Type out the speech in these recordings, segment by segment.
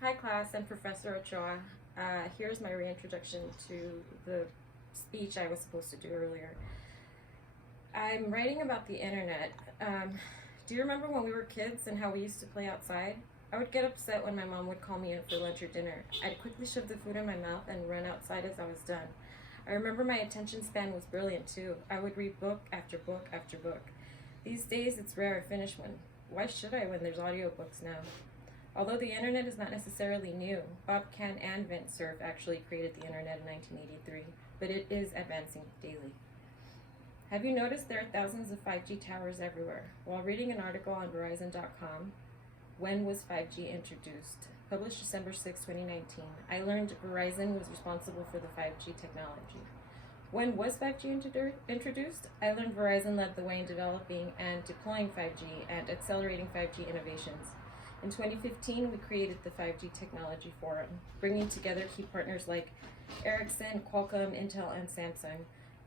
Hi class, I'm Professor Ochoa. Here's my reintroduction to the speech I was supposed to do earlier. I'm writing about the internet. Do you remember when we were kids and how we used to play outside? I would get upset when my mom would call me in for lunch or dinner. I'd quickly shove the food in my mouth and run outside as I was done. I remember my attention span was brilliant too. I would read book after book after book. These days it's rare I finish one. Why should I when there's audiobooks now? Although the internet is not necessarily new, Bob Kahn and Vint Cerf actually created the internet in 1983, but it is advancing daily. Have you noticed there are thousands of 5G towers everywhere? While reading an article on Verizon.com, When Was 5G Introduced? Published December 6, 2019, I learned Verizon was responsible for the 5G technology. When was 5G introduced? I learned Verizon led the way in developing and deploying 5G and accelerating 5G innovations. In 2015, we created the 5G Technology Forum, bringing together key partners like Ericsson, Qualcomm, Intel, and Samsung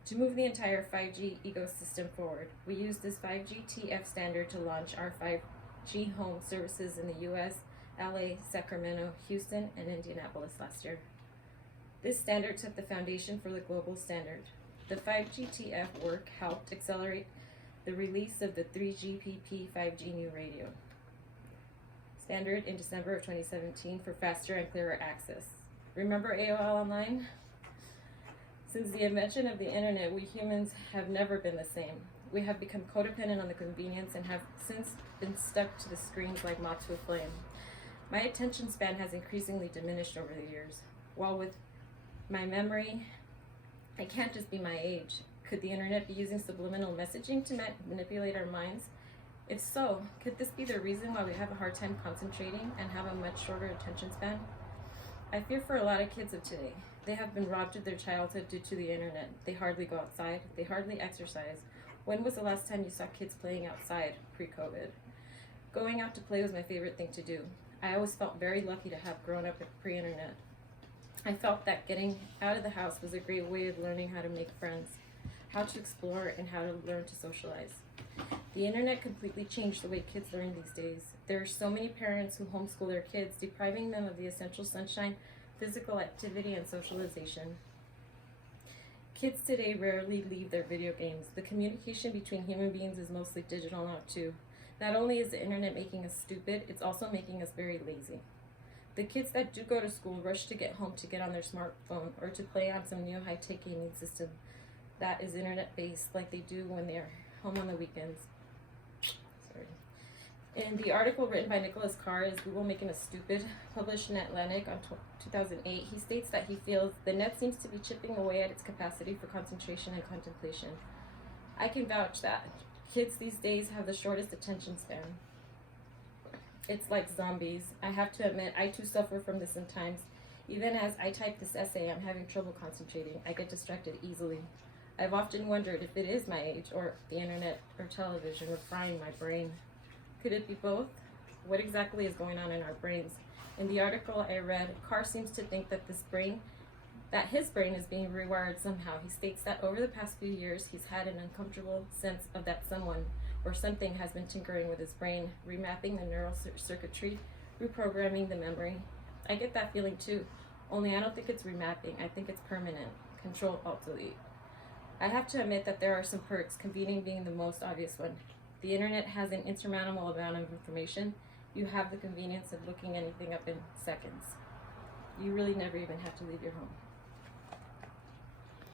to move the entire 5G ecosystem forward. We used this 5G TF standard to launch our 5G home services in the US, LA, Sacramento, Houston, and Indianapolis last year. This standard set the foundation for the global standard. The 5G TF work helped accelerate the release of the 3GPP 5G new radio standard in December of 2017 for faster and clearer access. Remember AOL Online? Since the invention of the internet, we humans have never been the same. We have become codependent on the convenience and have since been stuck to the screens like moths to a flame. My attention span has increasingly diminished over the years. While with my memory, it can't just be my age. Could the internet be using subliminal messaging to manipulate our minds? If so, could this be the reason why we have a hard time concentrating and have a much shorter attention span? I fear for a lot of kids of today. They have been robbed of their childhood due to the internet. They hardly go outside. They hardly exercise. When was the last time you saw kids playing outside pre-COVID? Going out to play was my favorite thing to do. I always felt very lucky to have grown up pre-internet. I felt that getting out of the house was a great way of learning how to make friends, how to explore, and how to learn to socialize. The internet completely changed the way kids learn these days. There are so many parents who homeschool their kids, depriving them of the essential sunshine, physical activity, and socialization. Kids today rarely leave their video games. The communication between human beings is mostly digital now too. Not only is the internet making us stupid, it's also making us very lazy. The kids that do go to school rush to get home to get on their smartphone or to play on some new high-tech gaming system that is internet-based like they do when they're home on the weekends. In the article written by Nicholas Carr, Is Google Making Us Stupid?, published in Atlantic on 2008, he states that he feels the net seems to be chipping away at its capacity for concentration and contemplation. I can vouch that. Kids these days have the shortest attention span. It's like zombies. I have to admit, I too suffer from this sometimes. Even as I type this essay, I'm having trouble concentrating. I get distracted easily. I've often wondered if it is my age or the internet or television or frying my brain. Could it be both? What exactly is going on in our brains? In the article I read, Carr seems to think that his brain is being rewired somehow. He states that over the past few years, he's had an uncomfortable sense of that someone or something has been tinkering with his brain, remapping the neural circuitry, reprogramming the memory. I get that feeling too, only I don't think it's remapping. I think it's permanent. Control-Alt-Delete. I have to admit that there are some perks, convening being the most obvious one. The internet has an insurmountable amount of information. You have the convenience of looking anything up in seconds. You really never even have to leave your home.